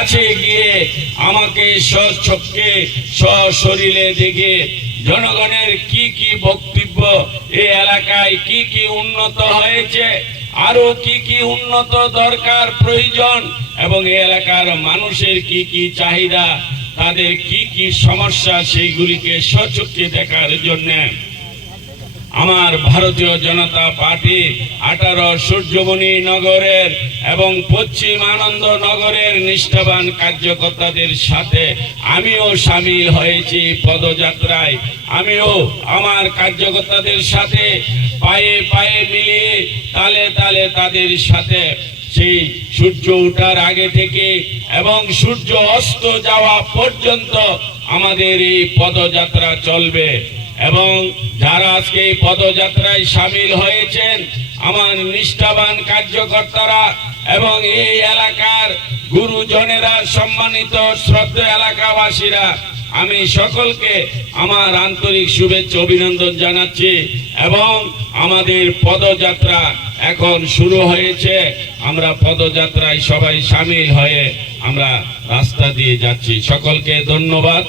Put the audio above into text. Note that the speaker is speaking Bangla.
কাছে গিয়ে আমাকে স্বচক্ষে সশরীরে দেখে জনগণের কি কি বক্তব্য, এই এলাকায় কি কি উন্নত হয়েছে, আরো কি কি উন্নত দরকার প্রয়োজন, এবং এই এলাকার মানুষের কি কি চাহিদা, তাদের কি কি সমস্যা, সেইগুলিকে স্বচক্ষে দেখার জন্য আমার ভারতীয় জনতা পার্টি 18 সূর্যমণি নগরের এবং পশ্চিম আনন্দ নগরের নিষ্ঠাবান কার্যকর্তাদের সাথে আমিও সামিল হয়েছি পদযাত্রায়। আমিও আমার কার্যকর্তাদের সাথে পায়ে পায়ে মিলিয়ে তালে তালে তাদের সাথে সেই সূর্য ওঠার আগে থেকে এবং সূর্য অস্ত যাওয়া পর্যন্ত আমাদের এই পদযাত্রা চলবে। এবং যারা আজকে এই পদযাত্রায় সামিল হয়েছেন, আমার নিষ্ঠাবান কার্যকর্তারা এবং এই এলাকার গুরুজনেরা, সম্মানিত শ্রদ্ধা এলাকাবাসীরা, আমি সকলকে আমার আন্তরিক শুভেচ্ছা অভিনন্দন জানাচ্ছি। এবং আমাদের পদযাত্রা এখন শুরু হয়েছে। আমরা পদযাত্রায় সবাই সামিল হয়ে আমরা রাস্তা দিয়ে যাচ্ছি। সকলকে ধন্যবাদ।